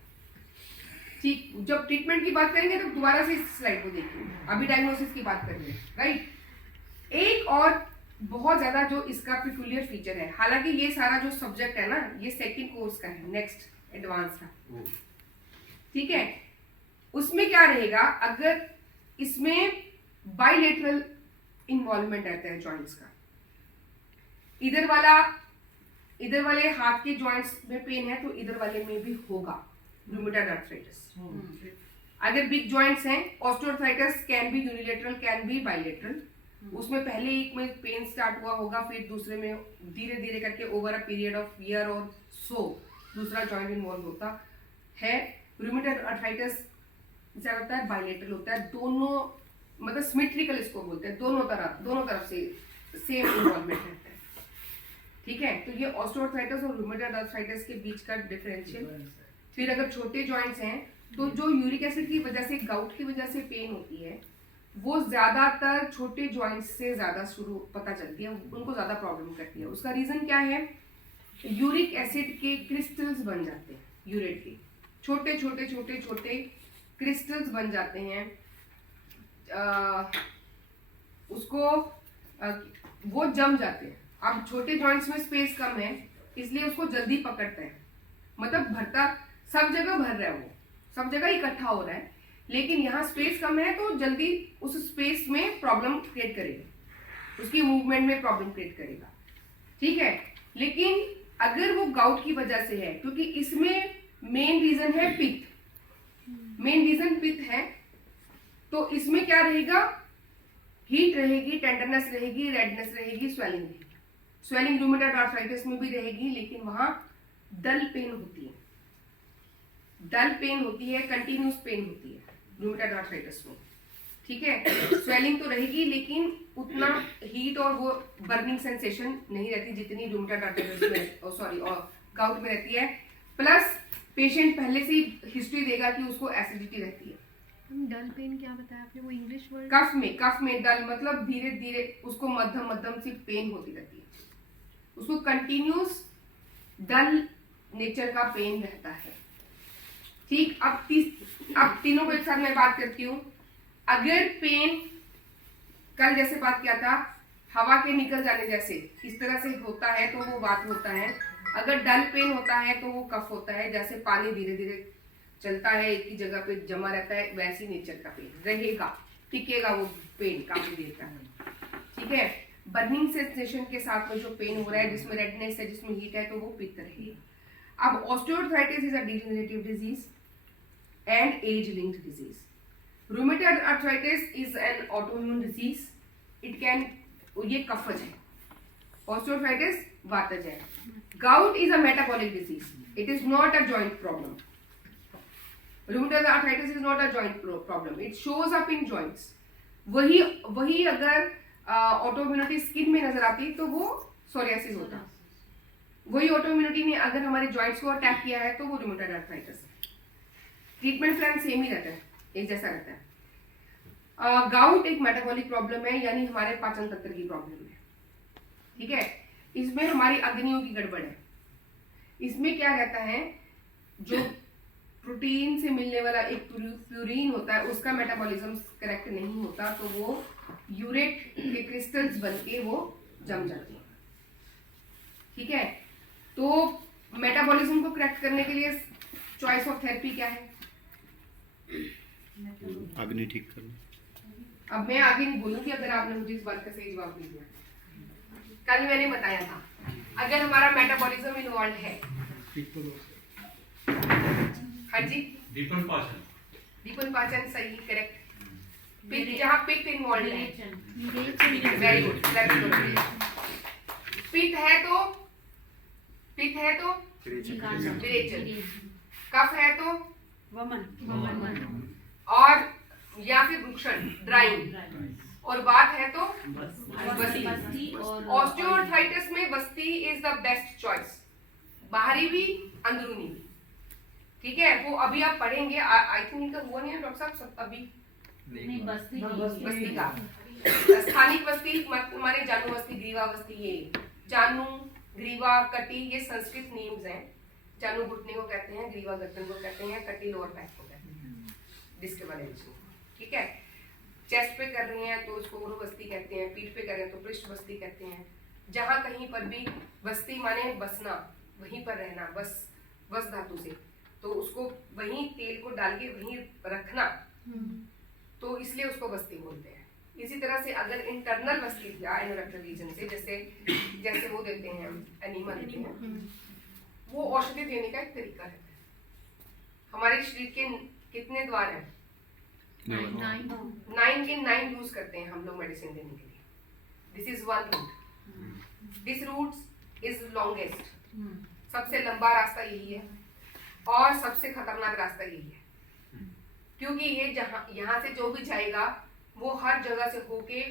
ठीक। जब ट्रीटमेंट की बात करेंगे तो दोबारा से इस स्लाइड को देखिए, अभी डायग्नोसिस की बात करेंगे, राइट। एक और बहुत ज्यादा जो इसका पिक्यूलियर फीचर है, हालांकि ये सारा जो सब्जेक्ट है ना, ये सेकंड कोर्स का है, नेक्स्ट एडवांस का, ठीक है। उसमें क्या रहेगा, अगर इसमें बाइलेटरल इन्वॉल्वमेंट रहता है जॉइंट्स का, इधर वाले हाथ के जॉइंट्स में पेन है तो इधर वाले में भी होगा रूमेटॉइड आर्थराइटिस। अगर बिग जॉइंट्स हैं, osteoarthritis can be unilateral, can be bilateral. उसमें पहले एक में पेन स्टार्ट हुआ होगा, फिर दूसरे में धीरे धीरे करके over a period of year और सो दूसरा जॉइंट इन्वॉल्व होता है। रूमेटॉइड आर्थराइटिस क्या होता है, बाइलेटरल होता है, दोनों मतलब सिमेट्रिकल इसको बोलते हैं, दोनों तरफ से सेम इन्वॉल्वमेंट रहता है, ठीक है, तो ये ऑस्टियोआर्थराइटिस और रूमेटॉइड आर्थराइटिस के बीच का डिफरेंशियल। फिर अगर छोटे जॉइंट्स हैं तो जो यूरिक एसिड की वजह से, गाउट की वजह से पेन होती है, वो ज्यादातर छोटे जॉइंट्स से ज्यादा शुरू पता चलती है, उनको ज्यादा प्रॉब्लम करती है। उसका रीजन क्या है? यूरिक एसिड के क्रिस्टल्स बन जाते हैं, यूरेट के छोटे छोटे छोटे छोटे क्रिस्टल्स बन जाते हैं। वो जम जाते हैं। अब छोटे जॉइंट्स में स्पेस कम है, इसलिए उसको जल्दी पकड़ते हैं, मतलब भरता सब जगह भर रहा है, वो सब जगह इकट्ठा हो रहा है, लेकिन यहाँ स्पेस कम है तो जल्दी उस स्पेस में प्रॉब्लम क्रिएट करेगा, उसकी मूवमेंट में प्रॉब्लम क्रिएट करेगा, ठीक है। लेकिन अगर वो गाउट की वजह से है, क्योंकि इसमें मेन रीजन है पित्त, मेन रीजन पित्त है, तो इसमें क्या रहेगा? हीट रहेगी, टेंडरनेस रहेगी, रेडनेस रहेगी, स्वेलिंग रहेगी। स्वेलिंग रूमेटॉइड आर्थराइटिस में भी रहेगी, लेकिन वहां डल पेन होती है, डल पेन होती है, कंटिन्यूस पेन होती है रूमेटॉइड आर्थराइटिस में, ठीक है। स्वेलिंग तो रहेगी, लेकिन उतना हीट और वो बर्निंग सेंसेशन नहीं रहती जितनी रूमेटॉइड आर्थराइटिस में, सॉरी, और गाउट में रहती है। प्लस पेशेंट पहले से ही हिस्ट्री देगा कि उसको एसिडिटी रहती है। डल पेन क्या बताया आपने, वो इंग्लिश वर्ड? कफ में डल मतलब धीरे धीरे उसको मध्यम मध्यम सी पेन होती रहती है, उसको कंटिन्यूस डल नेचर का पेन रहता है, ठीक। अब तीनों को एक साथ मैं बात करती हूँ। अगर पेन कल जैसे बात किया था, हवा के निकल जाने जैसे इस तरह से होता है तो वो बात होता है। अगर डल पेन होता है तो वो कफ होता है, जैसे पानी धीरे धीरे चलता है, एक ही जगह पे जमा रहता है, वैसी नेचर का पेन रहेगा, टिकेगा वो पेन काफी देर तक, ठीक है। बर्निंग सेंसेशन के साथ में जो पेन हो रहा है, जिसमें रेडनेस है, जिसमें हीट है, तो वो पित्त रहेगा। अब osteoarthritis is a degenerative disease and age linked disease. Rheumatoid arthritis is an autoimmune disease, it can, ये कफज है, ऑस्टियोआर्थराइटिस वातज है। Gout is a metabolic disease, it is not a joint problem. Rheumatoid arthritis is not a joint problem, it shows up in joints. वही अगर ऑटोइम्यूनिटी स्किन में नजर आती तो वो सोरियासिस होता। वही ऑटोइम्यूनिटी ने अगर हमारे जॉइंट्स को अटैक किया है तो वो rheumatoid arthritis. Treatment plan same ही रहता है, एक जैसा रहता है। गाउट एक मेटाबॉलिक प्रॉब्लम है, यानी हमारे पाचन तंत्र की प्रॉब्लम है, ठीक है। इसमें हमारी अग्नियों की गड़बड़ है। इसमें क्या रहता है, जो प्रोटीन से मिलने वाला एक प्यूरिन होता है, उसका मेटाबॉलिज्म करेक्ट नहीं होता, तो वो यूरेट के क्रिस्टल्स बनके वो जम जाती है, ठीक है। तो मेटाबॉलिज्म को करेक्ट करने के लिए चॉइस ऑफ थेरेपी क्या है? अग्नि ठीक करना। अब मैं आगे नहीं बोलूंगी अगर आपने मुझे इस बात का सही जवाब नहीं दिया। कल मैंने बताया था, अगर हमारा मेटाबॉलिज्म इन्वॉल्व है, हाँ जी, दीपन पाचन, दीपन पाचन सही, करेक्ट। पित्त, जहाँ पित्त इन्वॉल्व है, वेरी गुड, वेरी गुड। पित्त है तो विरेचन, कफ है तो वमन, और या फिर वृक्षण, ड्राइंग, और बात है तो बस्ती। ऑस्टियोआर्थराइटिस में बस्ती इज द बेस्ट चॉइस, बाहरी भी अंदरूनी भी, ठीक है। वो अभी आप पढ़ेंगे, आई थिंक इनका हुआ नहीं है डॉक्टर साहब, सब अभी नहीं बस्ती बस्ती का स्थानिक बस्ती, हमारे जानू बस्ती, ग्रीवा बस्ती, ये जानू, ग्रीवा, कटी, ये संस्कृत नेम्स हैं। जानू घुटने को कहते हैं, ग्रीवा गर्दन को कहते हैं, कटी लोअर बैक को कहते हैं, डिस्क वाले हिस्से को, ठीक है। चेस्ट पे कर रहे हैं तो उसको उरु बस्ती कहते हैं, पीठ पे कर रहे हैं तो पृष्ठ बस्ती कहते हैं। जहां कहीं पर भी बस्ती माने बसना, वहीं पर रहना, बस धातु से, तो उसको वहीं तेल को डाल के वहीं रखना, तो इसलिए उसको बस्ती बोलते हैं। इसी तरह से अगर इंटरनल बस्ती थी एनोरेक्टल रीजन से, जैसे वो देते हैं एनीमा देते हैं, वो औषधि देने का एक तरीका है। हमारे शरीर के कितने द्वार हैं? 9 के 9 यूज करते हैं हम लोग मेडिसिन देने के लिए। This is one route, this route is longest, सबसे लंबा रास्ता यही है और सबसे खतरनाक रास्ता यही है, क्योंकि ये यहाँ से जो भी जाएगा वो हर जगह से होके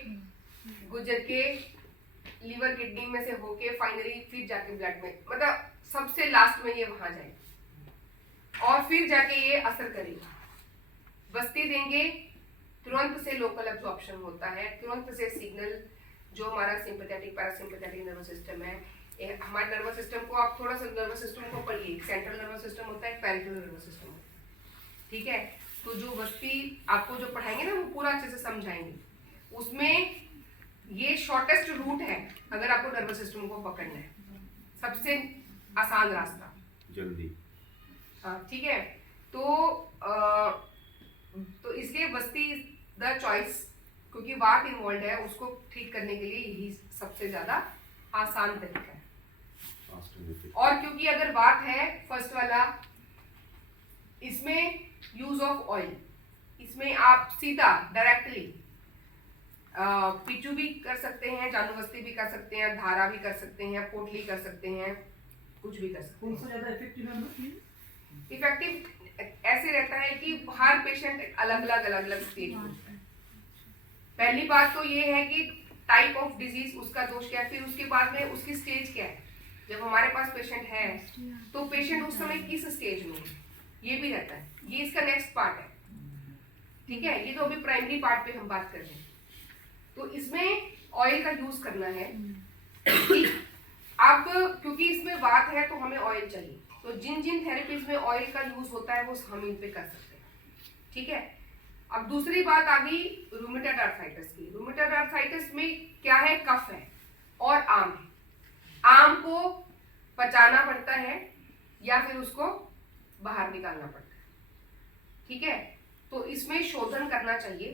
गुजर के लीवर किडनी में से होके फाइनली फिर जाके ब्लड में, मतलब सबसे लास्ट में ये वहां जाएगा और फिर जाके ये असर करेगा। बस्ती देंगे, तुरंत से लोकल एब्जॉर्प्शन होता है, तुरंत से सिग्नल जो हमारा सिंपैथेटिक पैरासिम्पैथेटिक नर्वस सिस्टम है, हमारे नर्वस सिस्टम को आप थोड़ा सा नर्वस सिस्टम को पढ़िए, सेंट्रल नर्वस सिस्टम होता है, पेरिफेरल नर्वस सिस्टम होता है, ठीक है। तो जो बस्ती आपको जो पढ़ाएंगे ना वो पूरा अच्छे से समझाएंगे, उसमें ये शॉर्टेस्ट रूट है अगर आपको नर्वस सिस्टम को पकड़ना है, सबसे आसान रास्ता जल्दी। हाँ ठीक है। तो इसलिए बस्ती द चॉइस, क्योंकि वात इन्वॉल्व है, उसको ठीक करने के लिए यही सबसे ज्यादा आसान तरीका है। और क्योंकि अगर बात है फर्स्ट वाला, इसमें यूज ऑफ ऑयल, इसमें आप सीधा डायरेक्टली पिचू भी कर सकते हैं, जानुबस्ती भी कर सकते हैं, धारा भी कर सकते हैं, पोटली कर सकते हैं, कुछ भी कर सकते कौन सा हैं। ज्यादा इफेक्टिव है प्लीज? इफेक्टिव ऐसे रहता है कि हर पेशेंट अलग अलग स्टेज में। पहली बात तो ये है कि टाइप ऑफ डिजीज, उसका दोष क्या है, फिर उसके बाद में उसकी स्टेज क्या है। जब हमारे पास पेशेंट है तो पेशेंट उस समय किस स्टेज में है ये भी रहता है, ये इसका नेक्स्ट पार्ट है, ठीक है। ये तो अभी प्राइमरी पार्ट पे हम बात कर रहे हैं। तो इसमें ऑयल का यूज करना है। अब क्योंकि इसमें वात है तो हमें ऑयल चाहिए, तो जिन जिन थेरेपीज में ऑयल का यूज होता है वो हम इन पे कर सकते हैं, ठीक है। अब दूसरी बात आ गई रूमेटॉइड आर्थराइटिस की। रूमेटॉइड आर्थराइटिस में क्या है, कफ है और आम है। आम को पचाना पड़ता है या फिर उसको बाहर निकालना पड़ता है, ठीक है। तो इसमें शोधन करना चाहिए,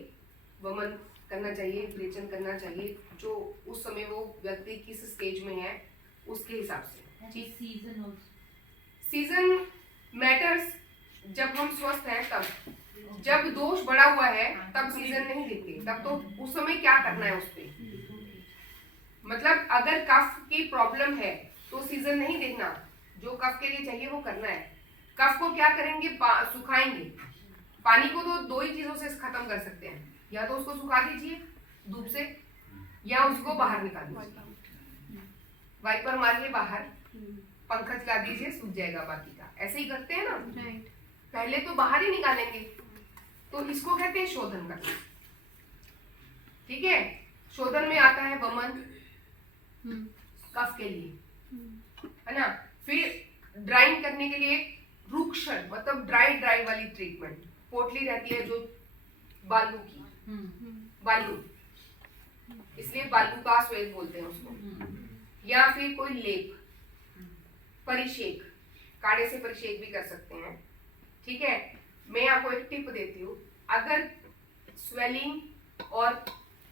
वमन करना चाहिए, विरेचन करना चाहिए, जो उस समय वो व्यक्ति किस स्टेज में है उसके हिसाब से, ठीक। सीजन मैटर्स, जब हम स्वस्थ हैं तब, जब दोष बढ़ा हुआ है तब सीजन नहीं देखते, तब तो उस समय क्या करना है उस पे, मतलब अगर कफ की प्रॉब्लम है तो सीजन नहीं देखना, जो कफ के लिए चाहिए वो करना है। कफ को क्या करेंगे, सुखाएंगे। पानी को तो दो ही चीजों से खत्म कर सकते हैं, या तो उसको सुखा दीजिए धूप से या उसको बाहर निकाल दीजिए, वाइपर मारिए बाहर, पंखा चला दीजिए, सूख जाएगा बाकी का। ऐसे ही करते हैं ना, राइट। पहले तो बाहर ही निकालेंगे, तो इसको कहते हैं शोधन करना, ठीक है। शोधन में आता है वमन कफ के लिए, है ना। फिर ड्राइंग करने के लिए रूक्षण, मतलब ड्राई वाली ट्रीटमेंट, पोटली रहती है जो बालू की, बालू, इसलिए बालू का श्वेत बोलते हैं उसको। या फिर कोई लेप, परिषेक, काढ़े से परिषेक भी कर सकते हैं, ठीक है। मैं आपको एक टिप देती हूँ, अगर स्वेलिंग और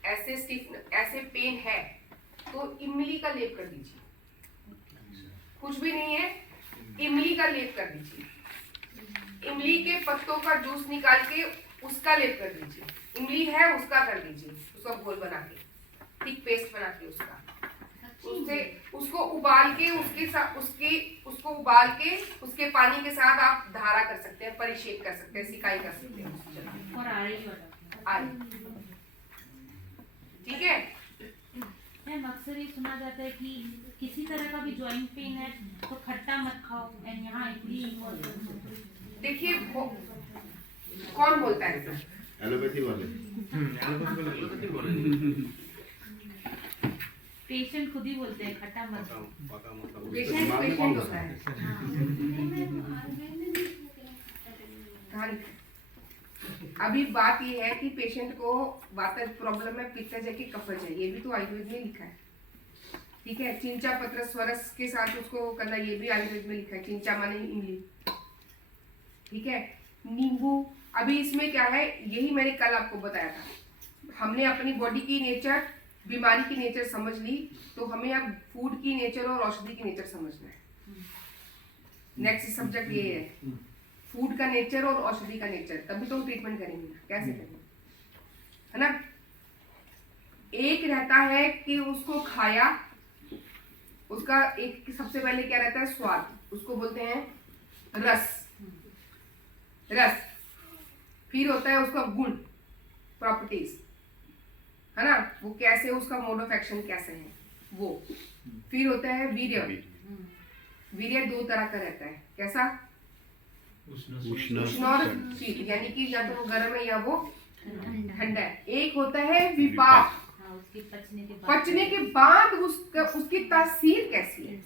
ऐसे स्टिफ ऐसे पेन है तो इमली का लेप कर दीजिए, कुछ भी नहीं है, इमली का लेप कर दीजिए। इमली के पत्तों का जूस निकाल के उसका लेप कर दीजिए, इमली है उसका कर दीजिए, उसका घोल बना के, थिक पेस्ट बना के उसका, उससे उसको उबाल के उसको उबाल के उसके पानी के साथ आप धारा कर सकते हैं, परिषेक कर सकते हैं, सिकाई कर सकते हैं और ठीक है। मैम अक्सर ये सुना जाता है कि किसी तरह का भी जॉइंट पेन है तो खट्टा मत खाओ, एंड यहाँ इडली। देखिए कौन बोलता है ऐसा? एलोपैथी वाले। पेशेंट खुद ही बोलते हैं खट्टा मत खाओ। पेशेंट होता है। अभी बात ये है कि पेशेंट को वात प्रॉब्लम है, पित्तज है कि कफज है, ये भी तो आयुर्वेद में लिखा है, ठीक है। चिंचा पत्र स्वरस के साथ उसको करना, ये भी आयुर्वेद में लिखा है, चिंचा माने इमली, ठीक है। नींबू, अभी इसमें क्या है, यही मैंने कल आपको बताया था, हमने अपनी बॉडी की नेचर, बीमारी की नेचर समझ ली, तो हमें अब फूड की नेचर और औषधि की नेचर समझना है। नेक्स्ट सब्जेक्ट ये है, फूड का नेचर और औषधि का नेचर, तभी तो ट्रीटमेंट करेंगे, कैसे करेंगे, है ना। एक रहता है कि उसको खाया, उसका एक सबसे पहले क्या रहता है, स्वाद, उसको बोलते हैं रस, फिर होता है उसका गुण, प्रॉपर्टीज, है ना, वो कैसे, उसका मोड ऑफ एक्शन कैसे है, वो। फिर होता है वीर्य। वीर्य दो तरह का रहता है, कैसा? उष्ण और शीत, यानी कि या तो वो गर्म है या वो ठंडा है। एक होता है विपाक, हाँ, उसके पचने के बाद उसकी तासीर कैसी है।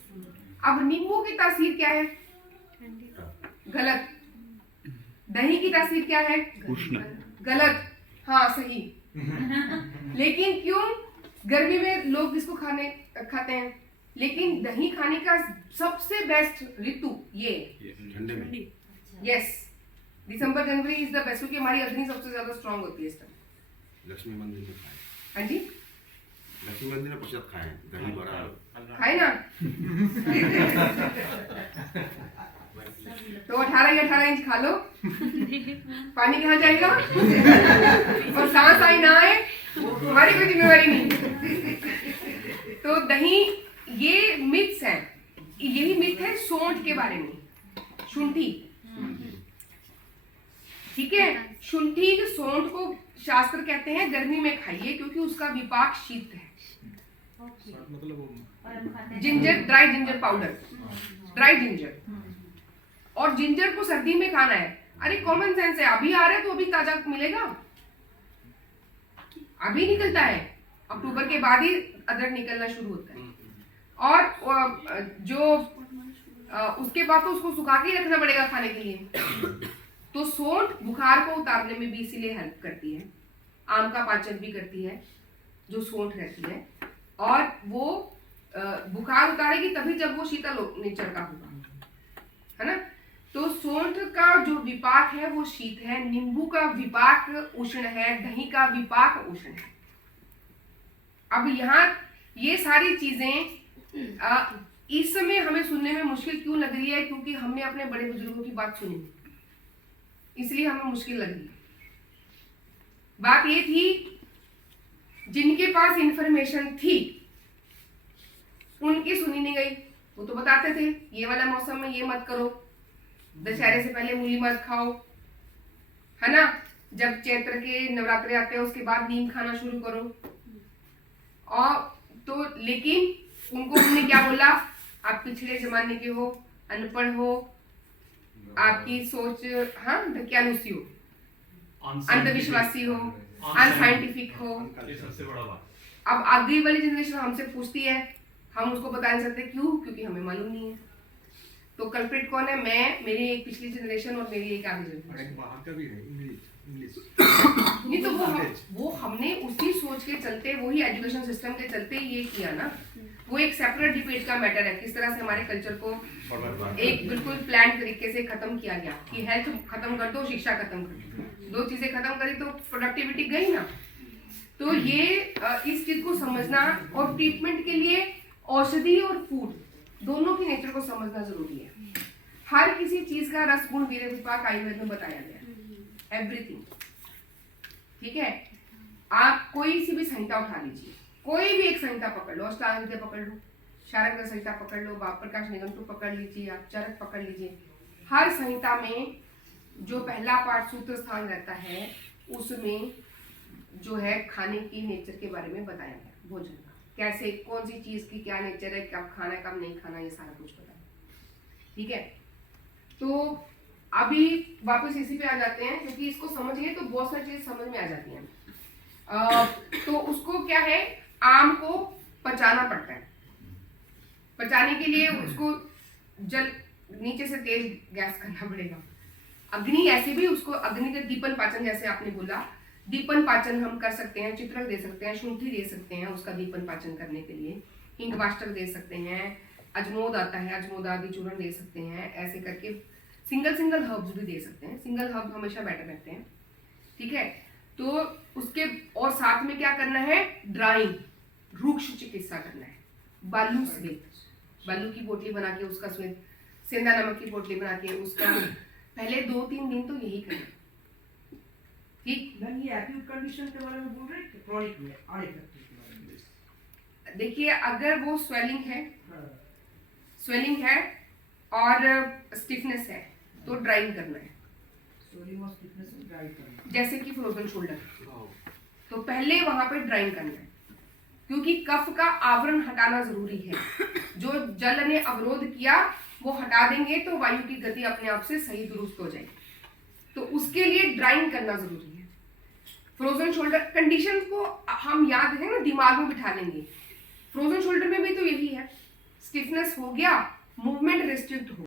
अब नींबू की तासीर क्या है? गलत। दही की तासीर क्या है? उष्ण। गलत। हाँ सही। लेकिन क्यों गर्मी में लोग इसको खाते हैं, लेकिन दही खाने का सबसे बेस्ट ऋतु ये ठंडे में। Yes, December January is the best, क्योंकि हमारी अग्नि सबसे ज्यादा स्ट्रांग होती है इस टाइम। लक्ष्मी मंदिर में खाए, हाँ जी, लक्ष्मी मंदिर में प्रसाद खाए, दही बड़ा खाए ना। तो 18 या 18 इंच खा लो, पानी कहाँ जाएगा? और सांस आई ना आए हमारी कोई जिम्मेवारी नहीं। तो दही, ये मिथ्स है, यही मिथ है सौंठ के बारे में, शुंठी। ठीक है, शुंठी सौंठ को शास्त्र कहते हैं गर्मी में खाइए, क्योंकि उसका विपाक शीत है। मतलब वो ginger, dry ginger powder, dry ginger. और जिंजर को सर्दी में खाना है। अरे कॉमन सेंस है, अभी आ रहा है तो अभी ताजा मिलेगा, अभी निकलता है। अक्टूबर के बाद ही अदरक निकलना शुरू होता है। और जो उसके बाद तो उसको सुखा के रखना पड़ेगा खाने के लिए। तो सौंठ बुखार को उतारने में भी इसीलिए हेल्प करती है, आम का पाचन भी करती है जो सौंठ रहती है। और वो बुखार उतारेगी तभी जब वो शीतल नेचर का होगा, है ना। तो सौंठ का जो विपाक है वो शीत है, नींबू का विपाक उष्ण है, दही का विपाक उष्ण है। अब यहाँ ये सारी चीजें इस समय हमें सुनने में मुश्किल क्यों लग रही है? क्योंकि हमने अपने बड़े बुजुर्गों की बात सुनी, इसलिए हमें मुश्किल लग रही है। बात ये थी, जिनके पास इंफॉर्मेशन थी उनकी सुनी नहीं गई। वो तो बताते थे ये वाला मौसम में ये मत करो, दशहरे से पहले मूली मत खाओ, है ना। जब चैत्र के नवरात्रे आते हैं उसके बाद नीम खाना शुरू करो। और तो लेकिन उनको हमने क्या बोला? आप पिछले जमाने के हो, अनपढ़ हो, आपकी सोच हाँ धक्यानुसी हो, अंधविश्वासी हो, अनसाइंटिफिक हो। ये सबसे बड़ा बात। अब आगे वाली जनरेशन हमसे पूछती है, हम उसको बता नहीं सकते। क्यों? क्योंकि हमें मालूम नहीं है। तो कल्प्रिट कौन है? मैं, मेरी एक पिछली जनरेशन और मेरी एक आगे जनरेशन। बाहर का भी है इंग्लिश नहीं तो वो हमने उसी सोच के चलते, वही एजुकेशन सिस्टम के चलते ये किया ना। वो एक सेपरेट डिबेट का मैटर है, किस तरह से हमारे कल्चर को एक बिल्कुल प्लान तरीके से खत्म किया गया कि हेल्थ खत्म कर दो, शिक्षा खत्म कर दो। दो चीजें खत्म करी तो प्रोडक्टिविटी गई ना। तो ये इस चीज को समझना, और ट्रीटमेंट के लिए औषधि और फूड दोनों की नेचर को समझना जरूरी है। हर किसी चीज का रस गुण वीर्य विपाक आयुर्वेद में बताया गया, एवरीथिंग। ठीक है, आप कोई सी भी संहिता उठा लीजिए, कोई भी एक संहिता पकड़ लो, अष्टांग हृदय पकड़ लो, शारंग संहिता पकड़ लो, बाप प्रकाश निगंटू पकड़ लीजिए, आप चरक पकड़ लीजिए। हर संहिता में जो पहला पाठ सूत्र स्थान रहता है उसमें जो है खाने की नेचर के बारे में बताया गया, भोजन का कैसे, कौन सी चीज की क्या नेचर है, कब खाना है कब नहीं खाना, ये सारा कुछ बताया। ठीक है, तो अभी वापस इसी पे आ जाते हैं, क्योंकि इसको समझिए तो बहुत सारी चीजें समझ में आ जाती हैं। तो उसको क्या है, आम को पचाना पड़ता है। पचाने के लिए उसको जल नीचे से तेज गैस करना पड़ेगा। अग्नि ऐसे भी उसको, अग्नि का दीपन पाचन, जैसे आपने बोला दीपन पाचन हम कर सकते हैं, चित्रक दे सकते हैं, शुंठी दे सकते हैं उसका दीपन पाचन करने के लिए, हिंगवाष्टक दे सकते हैं, अजमोद आता है, अजमोद आदि चूर्ण दे सकते हैं। ऐसे करके सिंगल हर्ब्स भी दे सकते हैं, सिंगल हर्ब हमेशा बेटर रहते हैं। ठीक है, तो उसके और साथ में क्या करना है, ड्राइंग, रूक्ष चिकित्सा करना है। बालू स्वेद, बालू की पोटली बना के उसका स्वेद, सेंधा नमक की पोटली बना के उसका पहले 2-3 दिन तो यही करना। ठीक, ये एक्यूट कंडीशन के बारे में बोल रहे हैं कि क्रॉनिक में आई इफेक्ट के बारे में? देखिए, अगर वो स्वेलिंग है और स्टिफनेस है तो ड्राइंग करना है। स्वेलिंग और स्टिफनेस ड्राई करना, जैसे कि फ्रोजन शोल्डर, तो पहले वहां पे ड्राइंग करना है। क्योंकि कफ का आवरण हटाना जरूरी है। जो जल ने अवरोध किया वो हटा देंगे तो वायु की गति अपने आप से सही दुरुस्त हो जाएगी। तो उसके लिए ड्राइंग करना जरूरी है। फ्रोजन शोल्डर कंडीशन को हम याद है ना, दिमाग में बिठा लेंगे। फ्रोजन शोल्डर में भी तो यही है, स्टिफनेस हो गया, मूवमेंट रिस्ट्रिक्ट हो